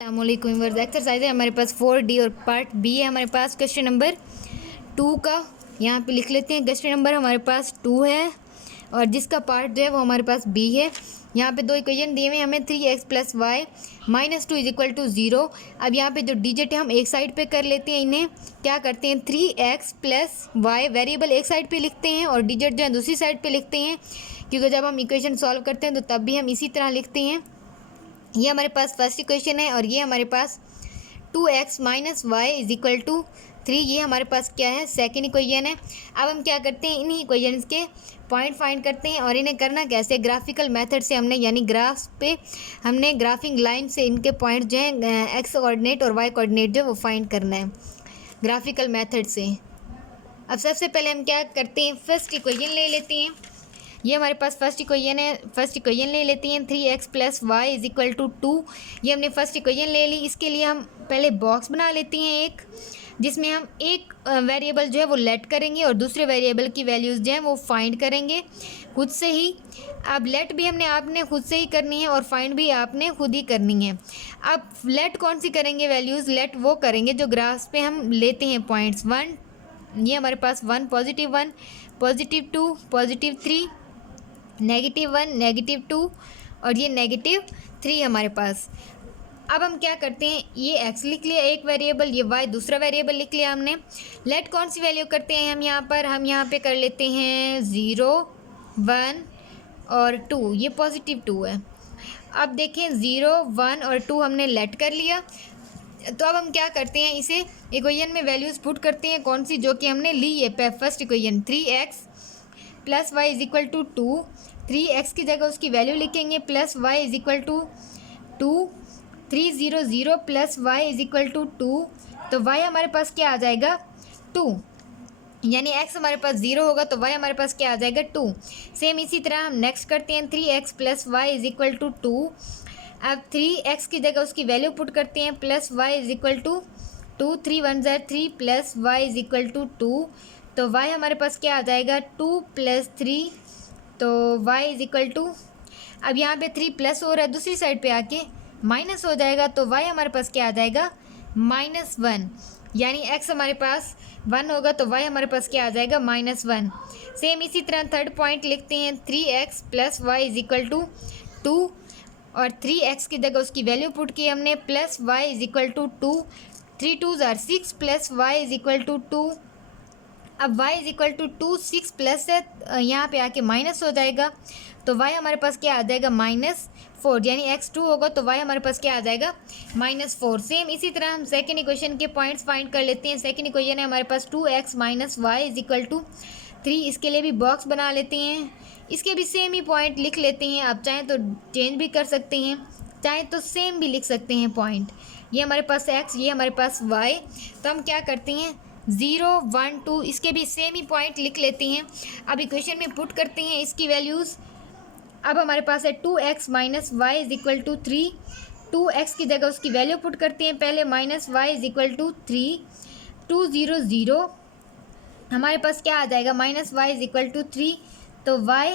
अस्सलामुअलैकुम viewers. Exercise है हमारे पास 4D और पार्ट बी है हमारे पास क्वेश्चन नंबर 2 का। यहाँ पे लिख लेते हैं क्वेश्चन नंबर हमारे पास 2 है और जिसका पार्ट जो है वो हमारे पास बी है। यहाँ पे दो इक्वेशन दिए हुए हैं हमें 3x + y - 2 = 0। अब यहाँ पे जो डिजिट है हम एक साइड पे कर लेते हैं, इन्हें क्या करते हैं 3x + y वेरिएबल एक साइड पे लिखते हैं और डिजिट जो है दूसरी साइड पे लिखते हैं, क्योंकि जब हम इक्वेशन सॉल्व करते हैं तो तब भी हम इसी तरह लिखते हैं। ये हमारे पास फर्स्ट इक्वेशन है और ये हमारे पास 2x - y = 3, ये हमारे पास क्या है सेकंड इक्वेशन है। अब हम क्या करते हैं इन्हीं इक्वेशंस के पॉइंट फाइंड करते हैं और इन्हें करना कैसे, ग्राफिकल मेथड से हमने यानी ग्राफ पे हमने ग्राफिंग लाइन से इनके पॉइंट जो है एक्स कोऑर्डिनेट और वाई कोऑर्डिनेट जो वो फाइंड करना है ग्राफिकल मेथड से। अब सबसे पहले हम क्या करते हैं फर्स्ट इक्वेशन ले लेते हैं। ये हमारे पास फर्स्ट इक्वेशन है, फर्स्ट इक्वेशन ले लेते हैं 3x + y = 2। ये हमने फर्स्ट इक्वेशन ले ली। इसके लिए हम पहले बॉक्स बना लेते हैं एक, जिसमें हम एक वेरिएबल जो है वो लेट करेंगे और दूसरे वेरिएबल की वैल्यूज़ जो हैं वो फाइंड करेंगे खुद से ही। अब लेट भी आपने खुद से ही करनी है और फाइंड भी आपने खुद ही करनी है। अब लेट कौन सी करेंगे वैल्यूज़, लेट वो करेंगे जो ग्राफ पे हम लेते हैं पॉइंट्स 1, ये हमारे पास 1 +1 +2 +3 -1 -2 और ये -3 हमारे पास। अब हम क्या करते हैं ये x लिख लिया एक वेरिएबल, ये y दूसरा वेरिएबल लिख लिया हमने। लेट कौन सी वैल्यू करते हैं हम यहाँ पे कर लेते हैं 0 1 और 2, ये +2 है। अब देखें 0 1 और 2 हमने लेट कर लिया। तो अब हम क्या करते हैं इसे इक्वेशन में वैल्यूज़ पुट करते हैं, कौन सी जो कि हमने ली है first equation 3x + y = 2। 3x की जगह उसकी वैल्यू लिखेंगे +y = 2। 3 0 0 + y = 2, तो y हमारे पास क्या आ जाएगा 2, यानी x हमारे पास 0 होगा तो y हमारे पास क्या आ जाएगा 2। सेम इसी तरह हम नेक्स्ट करते हैं 3x + y = 2। अब 3x की जगह उसकी वैल्यू पुट करते हैं +y = 2। 3 1 3 + y = 2, तो y हमारे पास क्या आ जाएगा 2 + 3, तो y = अब यहाँ पे 3 प्लस हो रहा है, दूसरी साइड पे आके माइनस हो जाएगा, तो y हमारे पास क्या आ जाएगा -1, यानी x हमारे पास 1 होगा तो y हमारे पास क्या आ जाएगा -1। सेम इसी तरह थर्ड पॉइंट लिखते हैं 3x + y = 2 और 3x की जगह उसकी वैल्यू पुट की हमने +y = 2। 3 2 6 + y = 2। अब y = 2, 6 प्लस है यहाँ पे आके माइनस हो जाएगा, तो y हमारे पास क्या आ जाएगा -4, यानी x 2 होगा तो y हमारे पास क्या आ जाएगा -4। सेम इसी तरह हम सेकंड इक्वेशन के पॉइंट्स फाइंड कर लेते हैं। सेकंड इक्वेशन है हमारे पास 2x - y = 3। इसके लिए भी बॉक्स बना लेते हैं, इसके भी सेम ही पॉइंट लिख लेते हैं। आप चाहें तो चेंज भी कर सकते हैं, चाहें तो सेम भी लिख सकते हैं पॉइंट। ये हमारे पास x, ये हमारे पास y, तो हम क्या करते हैं 0 1 2 इसके भी सेम ही पॉइंट लिख लेते हैं। अब इक्वेशन में पुट करते हैं इसकी वैल्यूज़। अब हमारे पास है 2x - y = 3। 2x की जगह उसकी वैल्यू पुट करते हैं पहले -y = 3। 2 0 0 हमारे पास क्या आ जाएगा -y = 3, तो y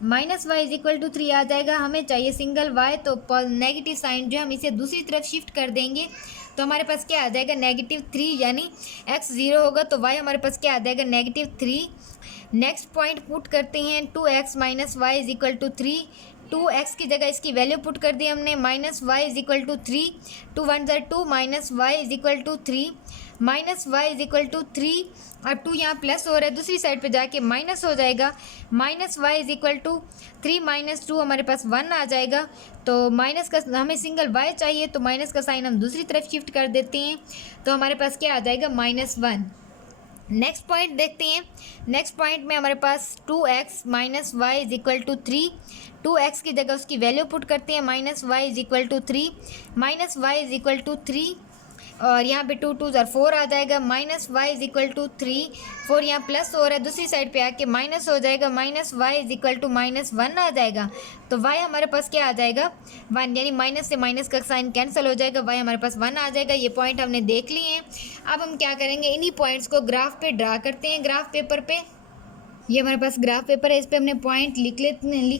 = 3 आ जाएगा। हमें चाहिए सिंगल y, तो नेगेटिव साइन जो हम इसे दूसरी तरफ शिफ्ट कर देंगे, तो हमारे पास क्या आ जाएगा -3, यानी x 0 होगा तो y हमारे पास क्या आ जाएगा -3। नेक्स्ट पॉइंट पुट करते हैं 2x - y = 3। 2x की जगह इसकी वैल्यू पुट कर दी हमने -y = 3। 2 1 2 -y = 3, -y = 3। अब 2 यहाँ प्लस हो रहा है, दूसरी साइड पे जाके माइनस हो जाएगा। -y = 3 - 2 हमारे पास 1 आ जाएगा, तो माइनस का हमें सिंगल y चाहिए तो माइनस का साइन हम दूसरी तरफ शिफ्ट कर देते हैं, तो हमारे पास क्या आ जाएगा -1। नेक्स्ट पॉइंट देखते हैं। नेक्स्ट पॉइंट में हमारे पास 2x - y = 3। 2x की जगह उसकी वैल्यू पुट करते हैं -y = 3। -y = 3 और यहाँ पे 2 2 4 आ जाएगा, -y = 3। 4 यहाँ प्लस हो रहा है, दूसरी साइड पे आके माइनस हो जाएगा, -y = -1 आ जाएगा, तो y हमारे पास क्या आ जाएगा 1, यानी माइनस से माइनस का साइन कैंसिल हो जाएगा, y हमारे पास 1 आ जाएगा। ये पॉइंट हमने देख लिए हैं। अब हम क्या करेंगे इन्हीं पॉइंट्स को ग्राफ पे ड्रा करते हैं ग्राफ पेपर पे। ये हमारे पास ग्राफ पेपर है, इस पे हमने पॉइंट लिख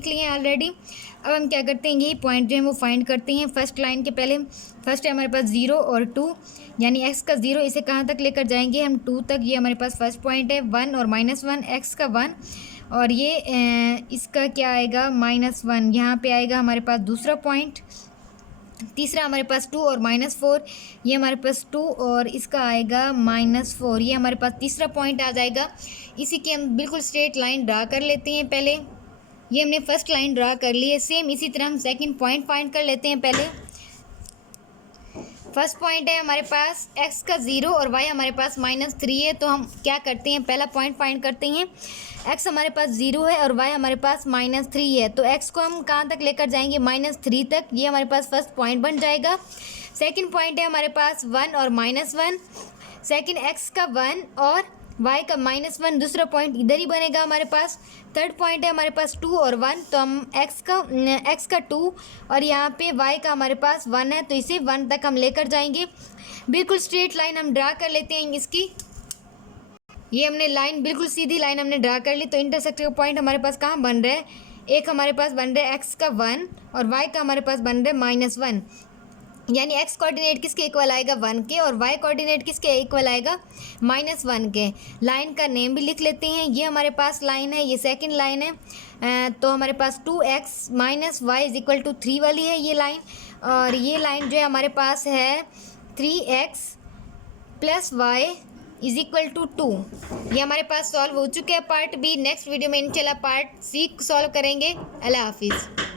लिए हैं ऑलरेडी। अब हम क्या करते हैं, यही पॉइंट जो है वो फाइंड करते हैं। फर्स्ट लाइन के पहले फर्स्ट है हमारे पास 0 और 2, यानी x का 0 इसे कहाँ तक लेकर जाएंगे हम 2 तक। ये हमारे पास फर्स्ट पॉइंट है। 1 और -1 x का 1, और ये इसका क्या आएगा -1, यहाँ पे आएगा हमारे पास दूसरा पॉइंट। तीसरा हमारे पास 2 और -4, ये हमारे पास 2 और इसका आएगा -4, ये हमारे पास तीसरा पॉइंट आ जाएगा। इसी की हम बिल्कुल स्ट्रेट लाइन ड्रा कर लेते हैं पहले। ये हमने फर्स्ट लाइन ड्रा कर ली है। सेम इसी तरह हम सेकंड पॉइंट फाइंड कर लेते हैं पहले। फर्स्ट पॉइंट है हमारे पास x का 0 और y हमारे पास -3 है। तो हम क्या करते हैं, पहला पॉइंट फाइंड करते हैं। x हमारे पास 0 है और y हमारे पास -3 है, तो x को हम कहाँ तक लेकर जाएंगे, -3 तक। ये हमारे पास फर्स्ट पॉइंट बन जाएगा। सेकंड पॉइंट है हमारे पास 1 और -1, सेकंड x का 1 और y का -1, दूसरा पॉइंट इधर ही बनेगा हमारे पास। थर्ड पॉइंट है हमारे पास 2 और 1, तो हम x का 2 और यहाँ पे y का हमारे पास 1 है, तो इसे 1 तक हम लेकर जाएंगे। बिल्कुल स्ट्रेट लाइन हम ड्रा कर लेते हैं इसकी। ये हमने लाइन बिल्कुल सीधी लाइन हमने ड्रा कर ली। तो इंटरसेक्ट का पॉइंट हमारे पास कहाँ बन रहा है, एक हमारे पास बन रहा है x का 1 और y का हमारे पास बन रहा है -1, यानी x कोऑर्डिनेट किसके इक्वल आएगा 1 के, और y कोऑर्डिनेट किसके इक्वल आएगा -1 के। लाइन का नेम भी लिख लेते हैं। ये हमारे पास लाइन है, ये सेकंड लाइन है। तो हमारे पास 2x - y = 3 वाली है ये लाइन, और ये लाइन जो है हमारे पास है 3x + y = 2। ये हमारे पास सॉल्व हो चुके हैं पार्ट बी। नेक्स्ट वीडियो में इंशाल्लाह पार्ट सी सॉल्व करेंगे। अल्लाह हाफिज़।